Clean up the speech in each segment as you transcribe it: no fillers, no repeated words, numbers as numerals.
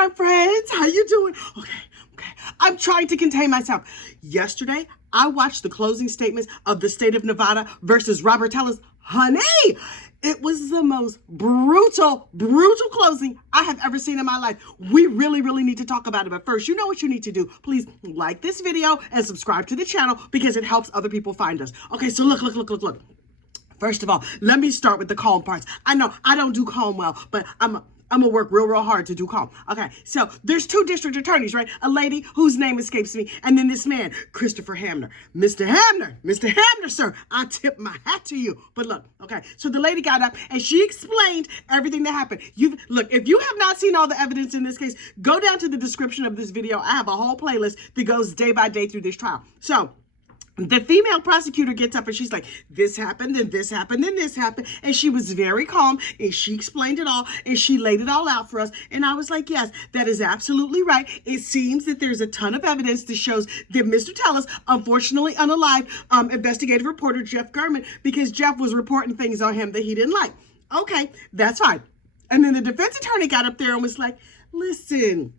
crime friends. How you doing? Okay. I'm trying to contain myself. Yesterday, I watched the closing statements of the state of Nevada versus Robert Tellis. Honey, it was the most brutal closing I have ever seen in my life. We really need to talk about it. But first, you know what you need to do. Please like this video and subscribe to the channel because it helps other people find us. Okay, so look. First of all, let me start with the calm parts. I know I don't do calm well, but I'm gonna work real hard to do calm. Okay, so there's two district attorneys, right? A lady whose name escapes me, and then this man, Christopher Hamner. Mr. Hamner, sir, I tip my hat to you. But look, okay, so the lady got up and she explained everything that happened. Look, if you have not seen all the evidence in this case, go down to the description of this video. I have a whole playlist that goes day by day through this trial. So the female prosecutor gets up and she's like, this happened, and this happened, and this happened. And she was very calm and she explained it all and she laid it all out for us. And I was like, yes, that is absolutely right. It seems that there's a ton of evidence that shows that Mr. Tellis, unfortunately unalive, investigative reporter Jeff Gurman, because Jeff was reporting things on him that he didn't like. Okay, that's fine. And then the defense attorney got up there and was like, listen,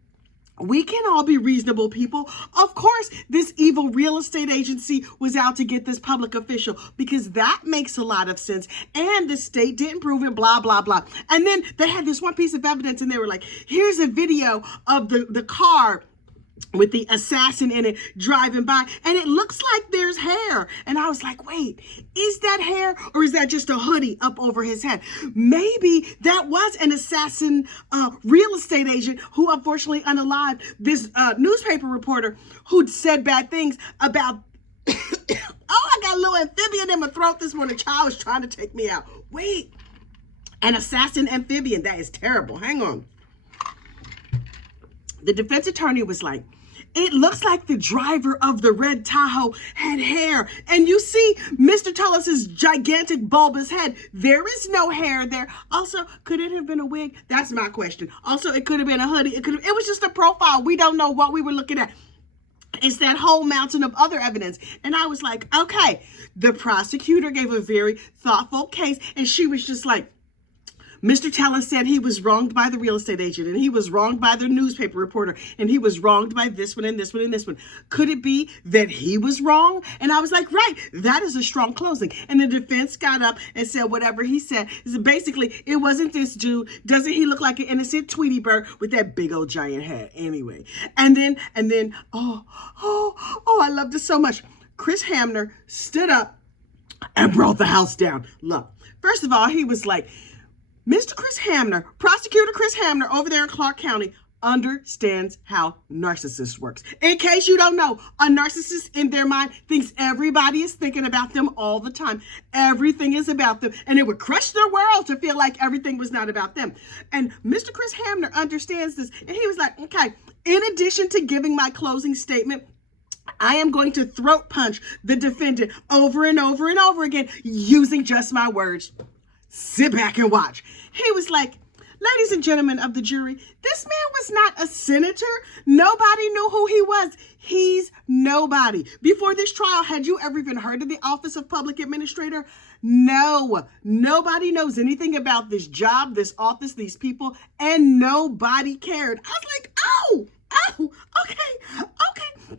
we can all be reasonable people. Of course, this evil real estate agency was out to get this public official because that makes a lot of sense. And the state didn't prove it, blah, blah, blah. And then they had this one piece of evidence and they were like, here's a video of the car with the assassin in it driving by, and it looks like there's hair. And I was like, wait, is that hair or is that just a hoodie up over his head? Maybe that was an assassin real estate agent who unfortunately unalived this newspaper reporter who'd said bad things about oh, I got a little amphibian in my throat this morning. Child was trying to take me out. Wait, an assassin amphibian, that is terrible. Hang on. The defense attorney was like, it looks like the driver of the red Tahoe had hair. And you see Mr. Tellis's gigantic bulbous head. There is no hair there. Also, could it have been a wig? That's my question. Also, it could have been a hoodie. It was just a profile. We don't know what we were looking at. It's that whole mountain of other evidence. And I was like, okay. The prosecutor gave a very thoughtful case. And she was just like, Mr. Tellis said he was wronged by the real estate agent, and he was wronged by the newspaper reporter, and he was wronged by this one and this one and this one. Could it be that he was wrong? And I was like, right, that is a strong closing. And the defense got up and said whatever he said. So basically, it wasn't this dude. Doesn't he look like an innocent Tweety bird with that big old giant head? Anyway, and then, oh, I loved it so much. Chris Hamner stood up and brought the house down. Look, first of all, he was like, Mr. Chris Hamner, Prosecutor Chris Hamner over there in Clark County, understands how narcissist works. In case you don't know, a narcissist in their mind thinks everybody is thinking about them all the time. Everything is about them, and it would crush their world to feel like everything was not about them. And Mr. Chris Hamner understands this, and he was like, okay, in addition to giving my closing statement, I am going to throat punch the defendant over and over and over again using just my words. Sit back and watch. He was like, ladies and gentlemen of the jury, this man was not a senator. Nobody knew who he was. He's nobody. Before this trial, had you ever even heard of the Office of Public Administrator? No, nobody knows anything about this job, this office, these people, and nobody cared. I was like, oh, okay.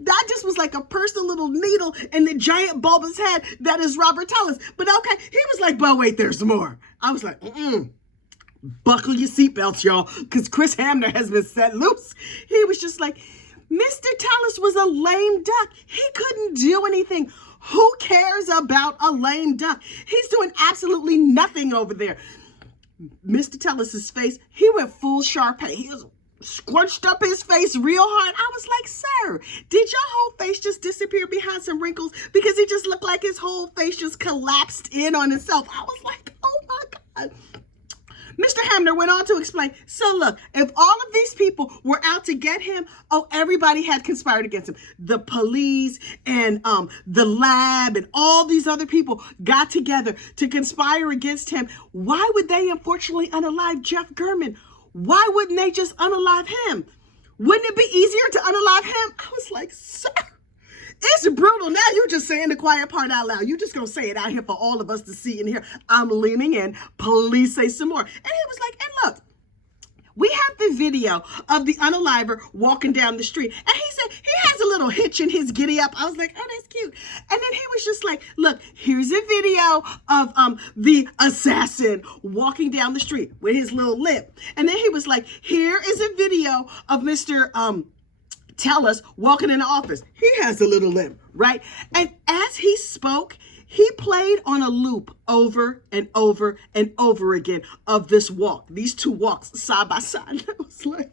That just was like a personal little needle in the giant bulbous head that is Robert Tellis. But okay, he was like, but wait, there's more. I was like, buckle your seatbelts, y'all, because Chris Hamner has been set loose. He was just like, Mr. Tellis was a lame duck. He couldn't do anything. Who cares about a lame duck? He's doing absolutely nothing over there. Mr. Tellis's face, he went full Sharpay. He was scrunched up his face real hard. I was like, sir, did your whole face just disappear behind some wrinkles? Because he just looked like his whole face just collapsed in on itself. I was like, oh my God. Mr. Hamner went on to explain, so look, if all of these people were out to get him, everybody had conspired against him. The police and the lab and all these other people got together to conspire against him. Why would they unfortunately unalive Jeff Gurman? Why wouldn't they just unalive him? Wouldn't it be easier to unalive him? I was like, sir, it's brutal. Now you're just saying the quiet part out loud. You just gonna say it out here for all of us to see and hear. I'm leaning in. Please say some more. And he was like, and look, We have the video of the unaliver walking down the street. And he said he has a little hitch in his giddy up. I was like, oh, that's cute. And then he was just like, look, here's a video of the assassin walking down the street with his little limp. And then he was like, here is a video of Mr. Tellus walking in the office. He has a little limp, right? And as he spoke, he played on a loop over and over and over again of this walk, these two walks side by side. And I was like,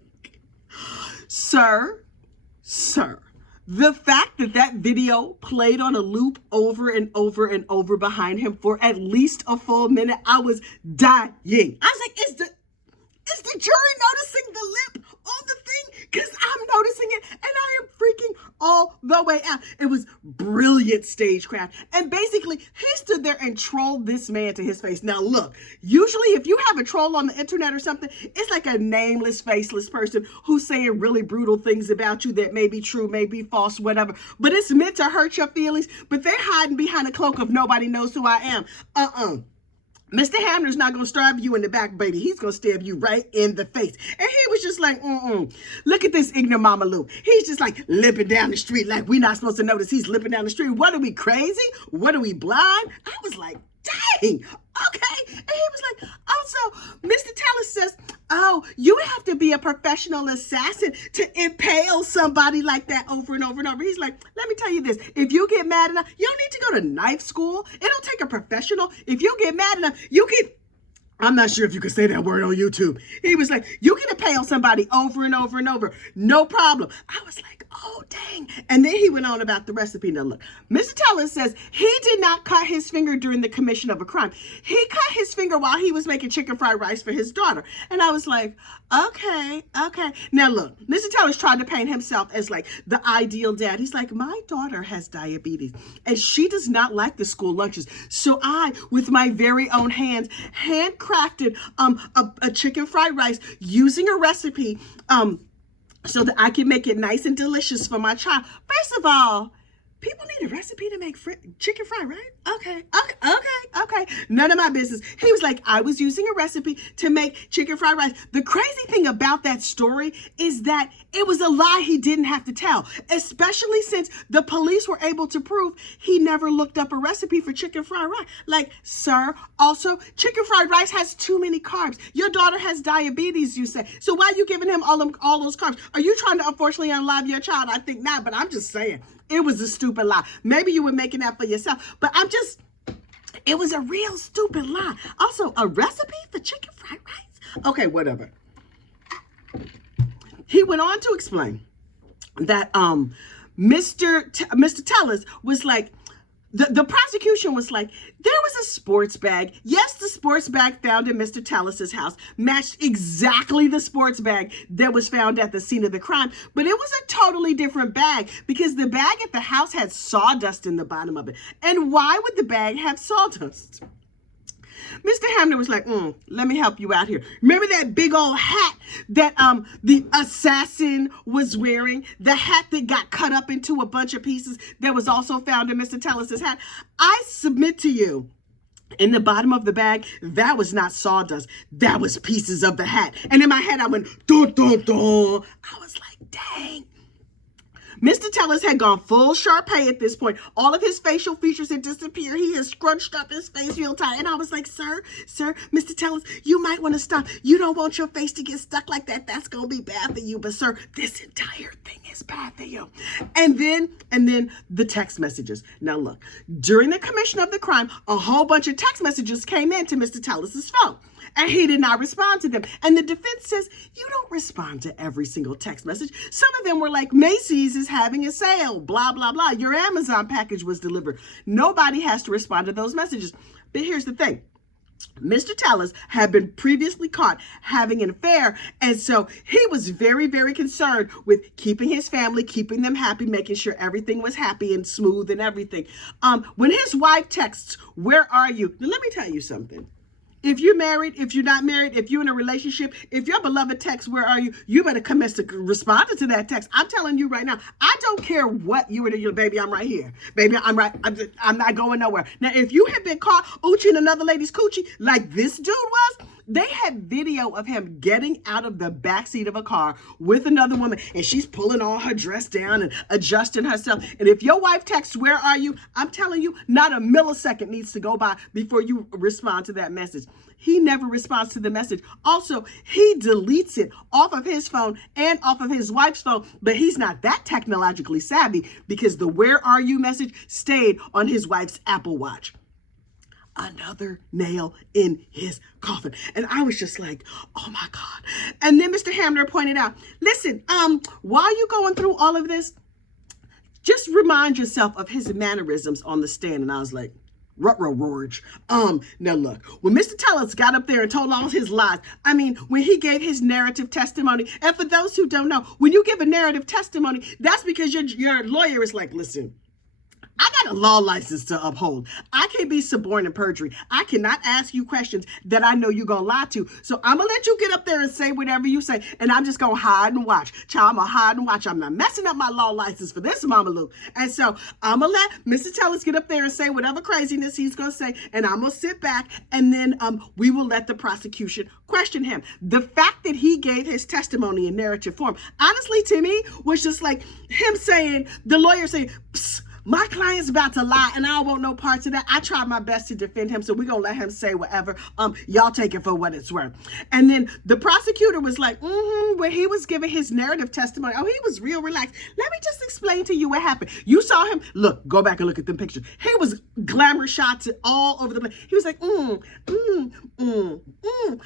sir, the fact that that video played on a loop over and over and over behind him for at least a full minute, I was dying. I was like, is the jury noticing the lip on the thing? Because I'm noticing it and I am freaking all the way out. It was brilliant stagecraft. And basically, he stood there and trolled this man to his face. Now, look, usually if you have a troll on the internet or something, it's like a nameless, faceless person who's saying really brutal things about you that may be true, may be false, whatever. But it's meant to hurt your feelings. But they're hiding behind a cloak of nobody knows who I am. Mr. Hamner's not going to stab you in the back, baby. He's going to stab you right in the face. And he was just like, Look at this ignorant mama Lou. He's just like limping down the street like we're not supposed to notice he's limping down the street. What are we, crazy? What are we, blind? I was like, dang, okay. And he was like, also, Mr. Tellus says, oh, you would have to be a professional assassin to impale somebody like that over and over and over. He's like, let me tell you this. If you get mad enough, you don't need to go to knife school. It don't take a professional. If you get mad enough, you can... I'm not sure if you can say that word on YouTube. He was like, you can impale somebody over and over and over. No problem. I was like, oh, dang. And then he went on about the recipe. Now, look, Mr. Tellus says he did not cut his finger during the commission of a crime. He cut his finger while he was making chicken fried rice for his daughter. And I was like, okay. Now, look, Mr. Tellus tried to paint himself as like the ideal dad. He's like, my daughter has diabetes and she does not like the school lunches. So I, with my very own hands, handcrafted a chicken fried rice using a recipe so that I can make it nice and delicious for my child. First of all, people need a recipe to make chicken fried, right? Okay. None of my business. He was like, I was using a recipe to make chicken fried rice. The crazy thing about that story is that it was a lie he didn't have to tell, especially since the police were able to prove he never looked up a recipe for chicken fried rice. Like, sir, also, chicken fried rice has too many carbs. Your daughter has diabetes, you say. So why are you giving him all those carbs? Are you trying to unfortunately unalive your child? I think not, but I'm just saying. It was a stupid lie. Maybe you were making that for yourself, but it was a real stupid lie. Also, a recipe for chicken fried rice? Okay, whatever. He went on to explain that Mr. Tellus was like, the prosecution was like, there was a sports bag. Yes, the sports bag found in Mr. Tellus's house matched exactly the sports bag that was found at the scene of the crime, but it was a totally different bag because the bag at the house had sawdust in the bottom of it. And why would the bag have sawdust? Mr. Hamner was like, let me help you out here. Remember that big old hat that the assassin was wearing? The hat that got cut up into a bunch of pieces that was also found in Mr. Tellus's hat? I submit to you, in the bottom of the bag, that was not sawdust. That was pieces of the hat. And in my head, I went, dun, dun, dun. I was like, dang. Mr. Tellus had gone full Sharpay at this point. All of his facial features had disappeared. He had scrunched up his face real tight. And I was like, sir, Mr. Tellus, you might want to stop. You don't want your face to get stuck like that. That's going to be bad for you. But sir, this entire thing is bad for you. And then the text messages. Now look, during the commission of the crime, a whole bunch of text messages came in to Mr. Tellus's phone. And he did not respond to them. And the defense says, you don't respond to every single text message. Some of them were like, Macy's is having a sale, blah, blah, blah. Your Amazon package was delivered. Nobody has to respond to those messages. But here's the thing. Mr. Tellus had been previously caught having an affair. And so he was very, very concerned with keeping his family, keeping them happy, making sure everything was happy and smooth and everything. When his wife texts, where are you? Now, let me tell you something. If you're married, if you're not married, if you're in a relationship, if your beloved texts, where are you? You better commit to responding to that text. I'm telling you right now, I don't care what you were doing, baby, I'm right here. Baby, I'm right. I'm not going nowhere. Now, if you had been caught ooching another lady's coochie like this dude was, They had video of him getting out of the backseat of a car with another woman, and she's pulling all her dress down and adjusting herself. And if your wife texts, "Where are you?" I'm telling you, not a millisecond needs to go by before you respond to that message. He never responds to the message. Also, he deletes it off of his phone and off of his wife's phone, but he's not that technologically savvy because the "Where are you?" message stayed on his wife's Apple Watch. Another nail in his coffin. And I was just like, oh my God. And then Mr. Hamner pointed out, listen, while you going through all of this, just remind yourself of his mannerisms on the stand. And I was like, Rorge. Now look, when Mr. Tellers got up there and told all his lies, I mean, when he gave his narrative testimony, and for those who don't know, when you give a narrative testimony, that's because your lawyer is like, listen, I got a law license to uphold. I can't be suborned in perjury. I cannot ask you questions that I know you're going to lie to. So I'm going to let you get up there and say whatever you say, and I'm just going to hide and watch. Child, I'm going to hide and watch. I'm not messing up my law license for this, Mama Lou. And so I'm going to let Mr. Tellers get up there and say whatever craziness he's going to say, and I'm going to sit back, and then we will let the prosecution question him. The fact that he gave his testimony in narrative form, honestly, to me, was just like him saying, the lawyer saying, psst, my client's about to lie, and I don't want no parts of that. I tried my best to defend him, so we're going to let him say whatever. Y'all take it for what it's worth. And then the prosecutor was like, when he was giving his narrative testimony, he was real relaxed. Let me just explain to you what happened. You saw him. Look, go back and look at them pictures. He was glamour shots all over the place. He was like,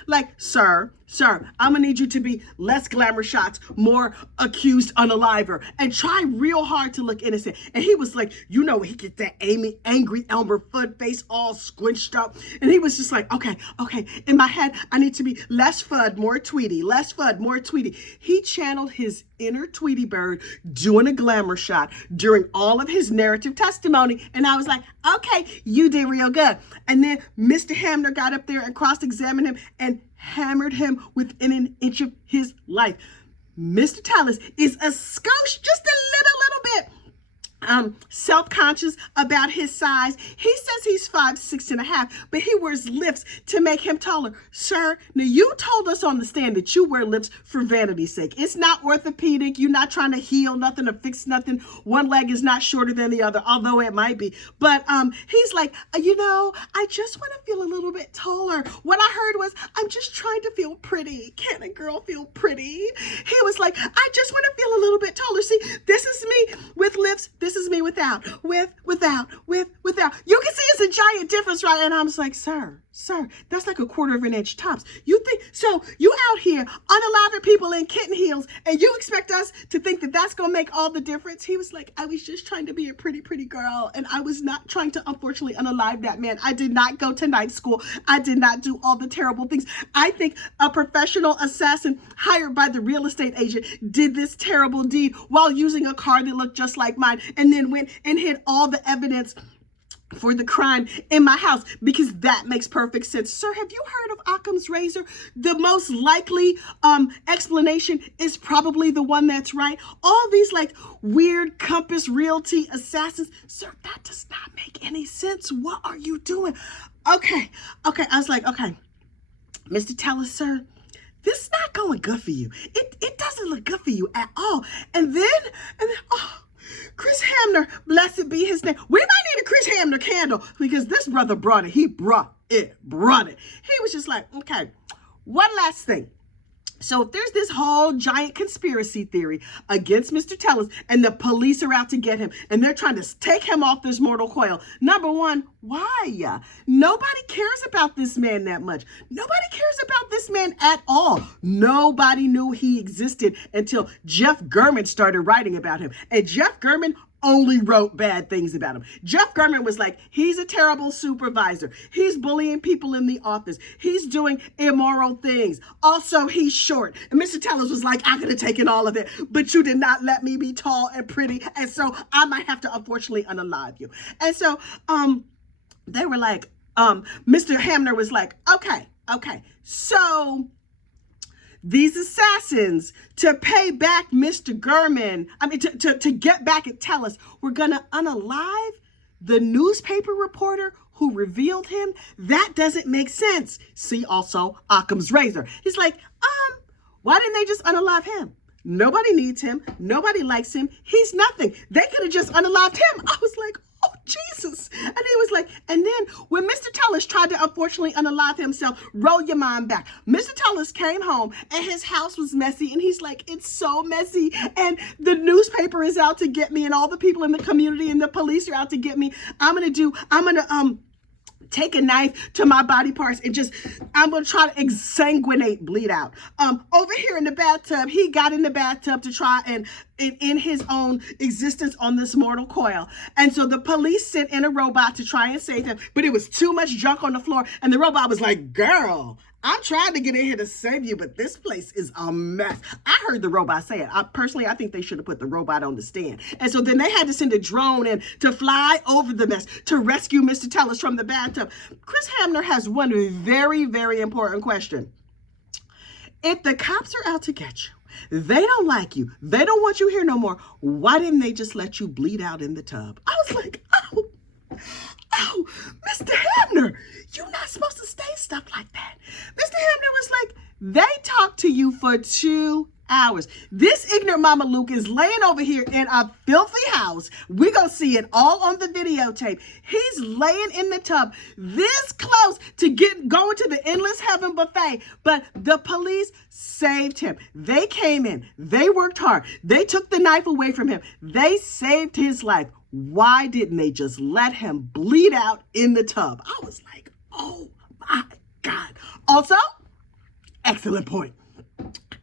like, sir, I'm going to need you to be less glamour shots, more accused unaliver, and try real hard to look innocent. And he was like, you know, he get that angry Elmer Fudd face all squinched up. And he was just like, okay. In my head, I need to be less Fudd, more Tweety, less Fudd, more Tweety. He channeled his inner Tweety bird doing a glamour shot during all of his narrative testimony. And I was like, okay, you did real good. And then Mr. Hamner got up there and cross-examined him and hammered him within an inch of his life. Mr. Tellers is a skosh, just a little bit self-conscious about his size. He says he's 5'6.5", but he wears lifts to make him taller. Sir, now you told us on the stand that you wear lifts for vanity's sake. It's not orthopedic. You're not trying to heal nothing or fix nothing. One leg is not shorter than the other, although it might be. But he's like, I just want to feel a little bit taller. What I heard was, I'm just trying to feel pretty. Can a girl feel pretty? He was like, I just want to feel a little bit taller. See, this is me with lifts. This is me without. You can see it's a giant difference, right? And I'm just like, sir, that's like a 1/4 of an inch tops. You think, so you out here unaliving people in kitten heels, and you expect us to think that that's going to make all the difference? He was like, I was just trying to be a pretty girl, and I was not trying to, unfortunately, unalive that man. I did not go to night school. I did not do all the terrible things. I think a professional assassin hired by the real estate agent did this terrible deed while using a car that looked just like mine, and then went and hid all the evidence for the crime in my house, because that makes perfect sense. Sir, have you heard of Occam's razor? The most likely explanation is probably the one that's right. All these like weird Compass Realty assassins, sir, that does not make any sense. What are you doing? Okay. I was like, okay, Mr. Tellers, sir, this is not going good for you. It doesn't look good for you at all. And then, Chris Hamner, blessed be his name. We might need a Chris Hamner candle, because this brother brought it. He brought it. He was just like, okay, one last thing. So if there's this whole giant conspiracy theory against Mr. Tellers, and the police are out to get him, and they're trying to take him off this mortal coil, number one, why? Nobody cares about this man that much. Nobody cares about this man at all. Nobody knew he existed until Jeff German started writing about him. And Jeff German only wrote bad things about him. Jeff German was like, he's a terrible supervisor. He's bullying people in the office. He's doing immoral things. Also, he's short. And Mr. Tellers was like, I could have taken all of it, but you did not let me be tall and pretty. And so I might have to, unfortunately, unalive you. And so they were like, Mr. Hamner was like, okay. So these assassins, to pay back Mr. German, to get back at Tellers, we're going to unalive the newspaper reporter who revealed him? That doesn't make sense. See also Occam's razor. He's like, why didn't they just unalive him? Nobody needs him. Nobody likes him. He's nothing. They could have just unalived him. I was like, oh, Jesus. And he was like, and then when Mr. Tullis tried to unfortunately unalive himself, roll your mind back. Mr. Tullis came home and his house was messy. And he's like, it's so messy. And the newspaper is out to get me. And all the people in the community and the police are out to get me. I'm going to take a knife to my body parts and I'm going to try to exsanguinate, bleed out. Over here in the bathtub, he got in the bathtub to try and in his own existence on this mortal coil. And so the police sent in a robot to try and save him, but it was too much junk on the floor. And the robot was like, girl, I'm trying to get in here to save you, but this place is a mess. I heard the robot say it. I think they should have put the robot on the stand. And so then they had to send a drone in to fly over the mess to rescue Mr. Tullis from the bathtub. Chris Hamner has one very, very important question. If the cops are out to get you, they don't like you, they don't want you here no more, why didn't they just let you bleed out in the tub? I was like, oh, Mr. Hamner, you're not supposed to say stuff like that. Mr. Hamner was like, they talked to you for 2 hours. This ignorant Mama Luke is laying over here in a filthy house. We're going to see it all on the videotape. He's laying in the tub this close to going to the Endless Heaven buffet, but the police saved him. They came in. They worked hard. They took the knife away from him. They saved his life. Why didn't they just let him bleed out in the tub? I was like, oh my God. Also, excellent point.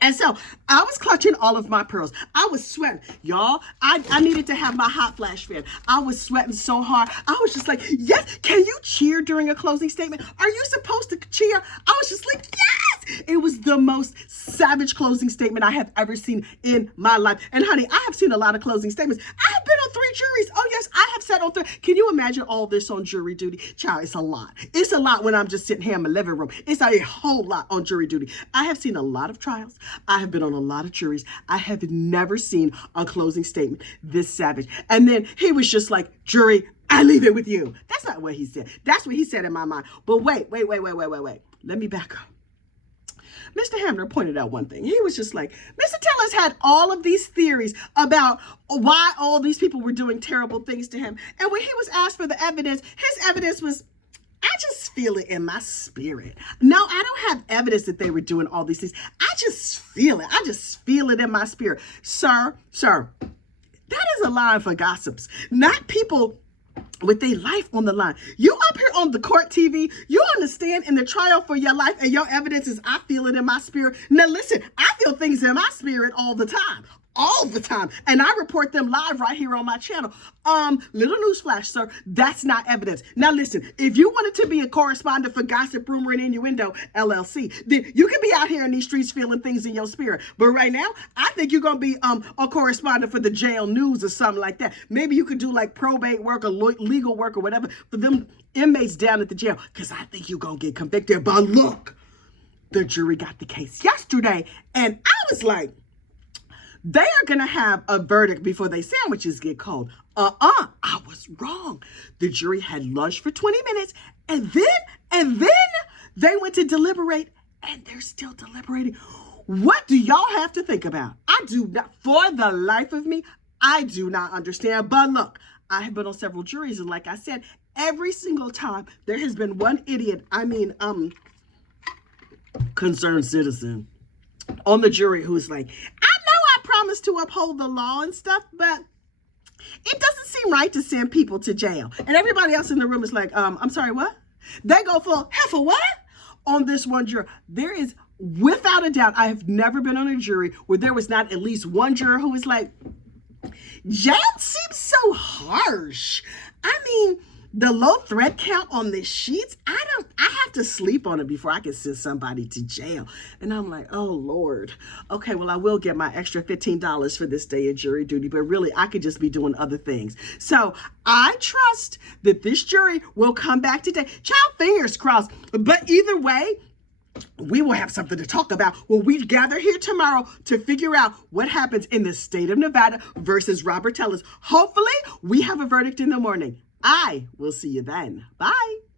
And so I was clutching all of my pearls. I was sweating. Y'all, I needed to have my hot flash fan. I was sweating so hard. I was just like, yes, can you cheer during a closing statement? Are you supposed to cheer? I was just like, yes. It was the most savage closing statement I have ever seen in my life. And honey, I have seen a lot of closing statements. I have been on 3 juries. Oh yes, I have sat on 3. Can you imagine all this on jury duty? Child, it's a lot. It's a lot when I'm just sitting here in my living room. It's a whole lot on jury duty. I have seen a lot of trials. I have been on a lot of juries. I have never seen a closing statement this savage. And then he was just like, jury, I leave it with you. That's not what he said. That's what he said in my mind. But wait. Let me back up. Mr. Hamner pointed out one thing. He was just like, Mr. Tullis had all of these theories about why all these people were doing terrible things to him. And when he was asked for the evidence, his evidence was, I just feel it in my spirit. No, I don't have evidence that they were doing all these things. I just feel it. I just feel it in my spirit. Sir, that is a line for gossips, not people with their life on the line. You up here on the court TV, you understand in the trial for your life, and your evidence is, I feel it in my spirit. Now listen, I feel things in my spirit all the time. And I report them live right here on my channel. Little newsflash, sir, that's not evidence. Now listen, if you wanted to be a correspondent for Gossip, Rumor, and Innuendo LLC, then you can be out here in these streets feeling things in your spirit. But right now, I think you're going to be a correspondent for the jail news or something like that. Maybe you could do like probate work or legal work or whatever for them inmates down at the jail, because I think you're going to get convicted. But look, the jury got the case yesterday, and I was like, they are going to have a verdict before they sandwiches get cold. I was wrong. The jury had lunch for 20 minutes, and then they went to deliberate, and they're still deliberating. What do y'all have to think about? I do not, for the life of me, I do not understand. But look, I have been on several juries, and like I said, every single time there has been one idiot, concerned citizen on the jury who's like, promise to uphold the law and stuff, but it doesn't seem right to send people to jail. And everybody else in the room is like, I'm sorry, what? They go for what? On this one juror. There is, without a doubt, I have never been on a jury where there was not at least one juror who was like, jail seems so harsh. I mean, the low threat count on the sheets, I have to sleep on it before I can send somebody to jail. And I'm like, oh Lord. Okay, well, I will get my extra $15 for this day of jury duty, but really I could just be doing other things. So I trust that this jury will come back today. Child, fingers crossed. But either way, we will have something to talk about when we gather here tomorrow to figure out what happens in the state of Nevada versus Robert Tullis. Hopefully, we have a verdict in the morning. I will see you then. Bye.